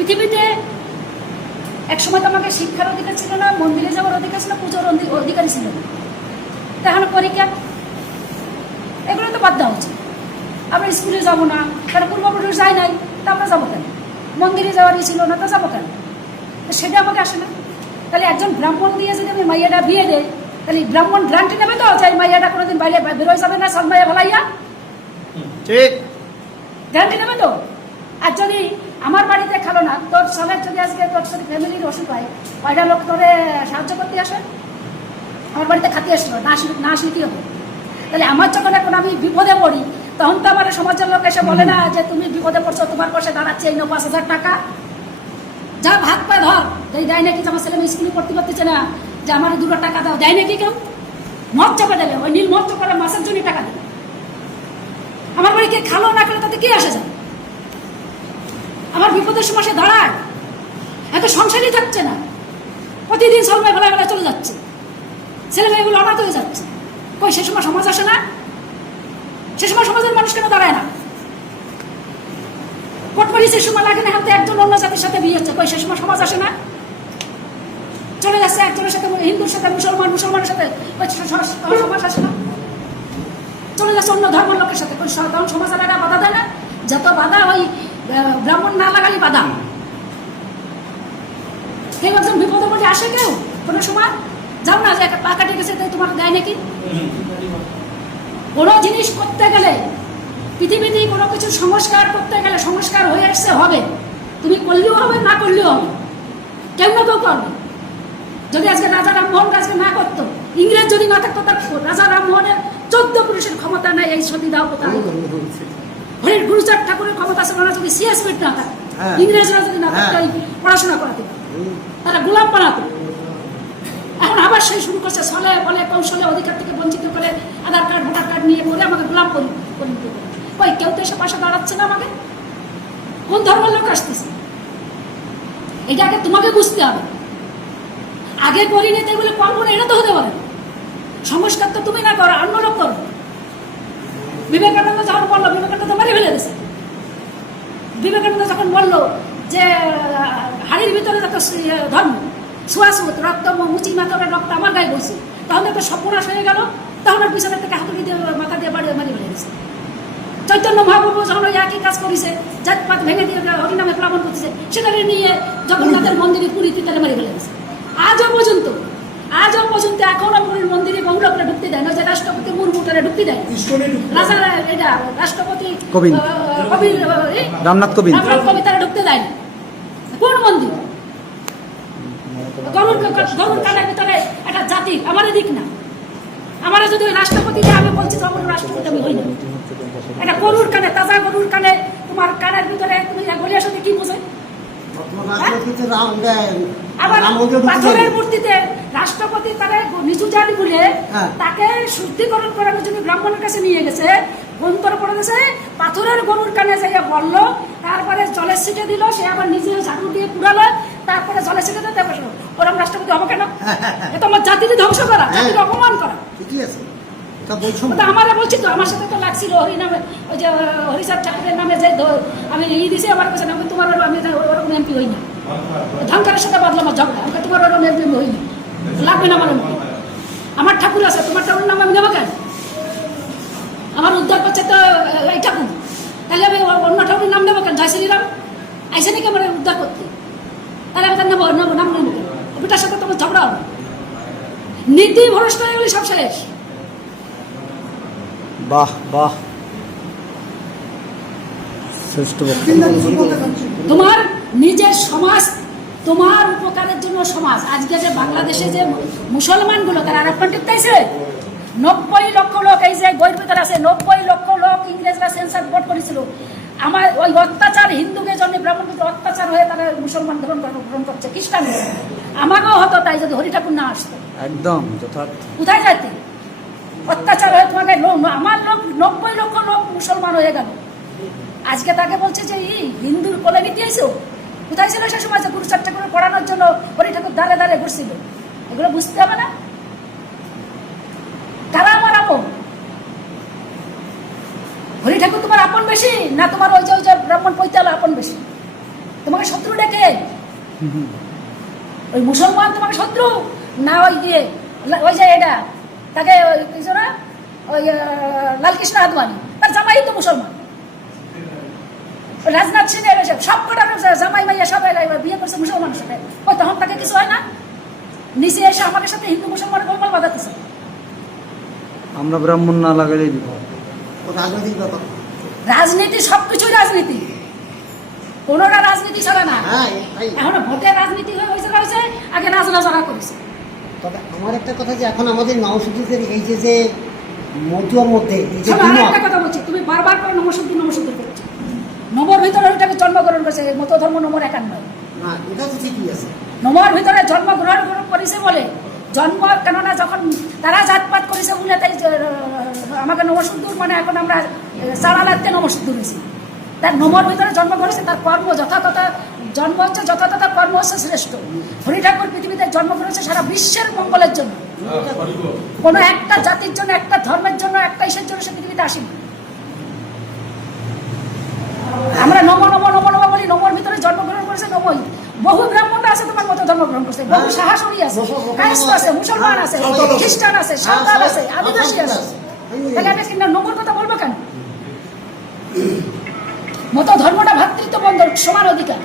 পৃথিবীতে এক সময় তো আমাকে শিক্ষার অধিকার ছিল না মন্দিরে যাওয়ার অধিকার ছিল পুজোর অধি- অধিকারই ছিল না। তা এখন করি কেন এগুলো তো বাদ দেওয়া উচিত। আমরা স্কুলে যাব না কারণ পূর্বপুরুষ যায় নাই তা আমরা যাব কেন? মন্দিরে যাওয়ারই ছিল না তা যাব কেন? সেটা আমাকে আসে না। তাহলে একজন ব্রাহ্মণ দিয়ে যদি আমি মাইয়াটা বিয়ে দেয় তাহলে ব্রাহ্মণ গ্রান্টি নেবে তো যে মাইয়াটা কোনোদিন বাইরে বেরোয় যাবে না মাইয়া ভালাইয়া ঠিক। গ্যারান্টি নেবে তো? আর যদি আমার বাড়িতে খেলো না। তোর সবের যদি আজকে তোর যদি ফ্যামিলির অসুখ হয়, কয়টা লোক তোরে সাহায্য করতে আসে? আমার বাড়িতে খাতে আসলো, না না আসলে কি হবে। তাহলে আমার যখন এখন আমি বিপদে পড়ি, তখন তো আমার সমাজের লোক এসে বলে না যে তুমি বিপদে পড়ছো, তোমার পাশে দাঁড়াচ্ছে এই পাঁচ হাজার টাকা। যা ভাগ পা ধর। এই দেয় নাকি আমার ছেলে মেয়ে স্কুলে পড়তে পারতেছে না, যে আমার দুটো টাকা দাও, দেয় নাকি কেউ? মদ চাপা দেবে, ওই নীল মদ করে মাসের জন্য টাকা দেবে। আমার বাড়িকে খালো না খেলো, তাতে কে আসে যায়? আমার বিপদের সময় সে দাঁড়ায়। এত সংসারই থাকছে না। প্রতিদিন সবাই বেলায় বেলায় চলে যাচ্ছে। ছেলে মেয়েগুলো অনাথ হয়ে যাচ্ছে। কই, সে সময় সমাজ আসে না? সে সময় সমাজের মানুষ কেন দাঁড়ায় না? সে সময় লাগে না হাতে একজন অন্য জাতির সাথে বিয়ে হচ্ছে। কই, সে সময় সমাজ আসে না? চলে যাচ্ছে একজনের সাথে, হিন্দুর সাথে, মুসলমান, মুসলমানের সাথে। সমাজ আসে না? চলে যাচ্ছে অন্য ধর্মের লোকের সাথে। তখন সমাজ আর বাধা দেয় না? যত বাধা ওই ব্রাহ্মণ না লাগালি বাধা কেউ একজন বিপদে পড়ে আসে কেউ? কোনো সময়? যাও না, যে একটা পা কাটে গেছে, তাই তোমার দেয় নাকি? কোনো জিনিস করতে গেলে পৃথিবীতে কোনো কিছু সংস্কার করতে গেলে সংস্কার হয়ে আসছে, হবে। তুমি করলেও হবে, না করলেও হবে। কেউ না কেউ করবে? যদি আজকে রাজা রামমোহন আজকে না করতো, ইংরেজ যদি না থাকতো, তার রাজা রামমোহনের চোদ্দ পুরুষের ক্ষমতা নেই, এই সতী দাও কোথায়? হরির গুরুচাঁদ ঠাকুরের ক্ষমতা ছিল না যদি সিএসপির না হ্যাঁ। ইংরেজরা যদি না থাকতো হ্যাঁ। পড়াশোনা করাতে। তারা গোলাম বানাতো। এখন আবার সেই শুরু করছে ছলে বলে কৌশলে অধিকার থেকে বঞ্চিত করে আধার কার্ড ভোটার কার্ড নিয়ে করে আমাকে গোলাম করি করে। কই কেউ তো এসে পাশে দাঁড়াচ্ছে না আমাকে? কোন ধর্মের লোক আসতেছে? এটা আগে তোমাকে বুঝতে হবে। আগে করিনি তো এগুলো করব না এটা তো হতে পারে। সংস্কার তো তুমি না করো অন্য লোক করো। বিবেকানন্দ যখন বলল বিবেকানন্দ মারি ফেলে দিয়েছে বিবেকানন্দ যখন বলল যে হাড়ির ভিতরে যত ধর্ম ছোঁয়াছুত রক্ত মুচি মাথার রক্ত আমার গায়ে বইছে তাহলে তো সর্বনাশ হয়ে গেল তখন আর পিছনের থেকে হাতুড়ি দিয়ে মাথা দিয়ে বাড়ি মারি ফেলে দিয়েছে চৈতন্য মহাপ্রভু যখন ওই একই কাজ করেছে জাতপাত ভেঙে দিয়ে হরিনামে প্লাবন করতেছে সেটাকে নিয়ে জগন্নাথের মন্দিরে পুরীতে তারা মারি ফেলে দিয়েছে আজও পর্যন্ত আজও পর্যন্ত এখনও পুরীর মন্দিরে লোকরা ঢুকতে দেয় না যে রাষ্ট্রপতি মুর্মুটারা ঢুকতে দেয়। রাজা এটা রাষ্ট্রপতি রামনাথ কোবিন্দ। রামনাথ কোবিন্দ তারা ঢুকতে দেয় কোন মন্দির? গরুর গরুর কানের ভিতরে একটা জাতি আমার দিক না। আমার যদি ওই রাষ্ট্রপতি আমি বলছি তখন রাষ্ট্রপতি আমি হই না। একটা গরুর কানে তাজা গরুর কানে তোমার কানের ভিতরে তুমি গলিয়ার সাথে কি বোঝে আবার পাথরের মূর্তিতে রাষ্ট্রপতি তারা নিচু যান বলে হ্যাঁ। তাকে শুদ্ধিকরণ করার জন্য ব্রাহ্মণের কাছে নিয়ে গেছে। অন্তর করে গেছে পাথরের গরুর কানে যাইয়া বলল তারপরে জলের ছিটে দিল সে আবার নিজে ঝাড়ু দিয়ে পুরালো তারপরে জলের ছিটে দিতে তারপরে ওরম রাষ্ট্রপতি হবে কেন? এ তো আমার জাতিকে ধ্বংস করা জাতিকে অপমান করা। ঠিকই আছে। বলছো তো আমারে বলছি তো আমার সাথে তো লাগছিল হরি নামে ওই যে হরিচাঁদ ঠাকুরের নামে যে আমি ই দিছি আমার কাছে আমি তোমার আমি ওরকম এমপি হই না। ধানকারের সাথে বাদলাম ঝগড়া তোমার ওরকম এমপি হই না। লাগবে না আমার আমার ঠাকুর আছে তোমার ঠাকুর নাম আমার উদ্ধার করছে তো এই ঠাকুর। তাহলে আমি অন্য ঠাকুরের নাম নেব কেন? জয় শ্রীরাম আইসে নাকি আমার উদ্ধার করতে? তাহলে আমি তার নেব নেব নাম নেব ওটার সাথে তোমার ঝগড়া হবে। নীতি ভ্রষ্ট হয়ে গেলে সব শেষ। বাহ বাহ। তোমার নিজের সমাজ তোমার উপকারের জন্য সমাজ। আজকে যে বাংলাদেশে যে মুসলমানগুলো তারা আরব পাইছে নব্বই লক্ষ লোক এই যে ভিতরে আছে নব্বই লক্ষ লোক ইংরেজরা সেন্সার বোর্ড করেছিল। আমার ওই অত্যাচার হিন্দুকে জন্য ব্রাহ্মণকে অত্যাচার হয়ে তারা মুসলমান ধরন গ্রহণ করছে খ্রিস্টান আমাকেও হতো তাই যদি হরি ঠাকুর না আসতো। একদম কোথায় যাইতে? অত্যাচার হয়ে তোমাকে আমার লোক নব্বই লক্ষ লোক মুসলমান হয়ে গেল। আজকে তাকে বলছে যে ই হিন্দুর কোলে দিয়েছ কোথায় ছিল সে সময় যে গুরু চারটে করে পড়ানোর জন্য হরি ঠাকুর দাঁড়ে দাঁড়ে ঘুরছিল। এগুলো বুঝতে হবে না কারা আমার আপন হরি ঠাকুর তোমার আপন বেশি, না তোমার ওই যে ওই যে ব্রাহ্মণ পৈতাল আপন বেশি? তোমাকে শত্রু ডেকে? ওই মুসলমান তোমাকে শত্রু? না ওই দিয়ে ওই যে এটা, তাকে ওই কিছু ওই লালকৃষ্ণ আদবানি। তার জামাই তো মুসলমান। রাজনাথ সিং এর সব কটা জামাই মাইয়া সব বিয়ে করছে মুসলমানের সাথে ওই তখন তাকে কিছু হয় না? নিচে এসে আমাদের সাথে হিন্দু মুসলমান গোলমাল বাঁধাতেছে আমরা ব্রাহ্মণ না লাগালেই বিপদ। রাজনৈতিক ব্যাপার। রাজনীতি সবকিছুই রাজনীতি। কোনোটা রাজনীতি ছাড়া না। হ্যাঁ এখন ভোটের রাজনীতি হয়ে হয়েছে হয়েছে আগে নাজরা জড়া করেছে। তবে আমার একটা কথা যে এখন আমাদের এই যে যে মতুয়ার মধ্যে এই যে একটা কথা বলছি তুমি বারবার করে করছ ভিতরে ওইটাকে জন্মগ্রহণ করেছে মত ধর্ম নমর একান্ন না এটা তো ঠিকই আছে। নমর ভিতরে জন্মগ্রহণ করেছে বলে জন্ম কেননা যখন তারা জাতপাত করেছে বলে তাই আমাকে নমশুদ্ধুর মানে এখন আমরা সারা লাগতে নমশুদ্ধ হয়েছি তার নমর ভিতরে জন্ম করেছে তার কর্ম যথাযথ জন্ম হচ্ছে যথাযথ কর্ম হচ্ছে শ্রেষ্ঠ। হরি ঠাকুর পৃথিবীতে জন্ম করেছে সারা বিশ্বের মঙ্গলের জন্য। কোনো একটা জাতির জন্য একটা ধর্মের জন্য একটা ইসের জন্য সে পৃথিবীতে আসেনি। আমরা নম নম নম নম বলি নমর ভিতরে জন্মগ্রহণ করেছে নমই। বহু ব্রাহ্মণ আছে তোমার মতো জন্মগ্রহণ করছে বহু সাহাসরি আছে আছে মুসলমান আছে। খ্রিস্টান আছে সাঁওতাল আছে আদিবাসী আছে। তাহলে আমি কিনা নমর কথা বলব কেন? মতো ধর্মটা ভাতৃত্ব বন্ধন সমান অধিকার।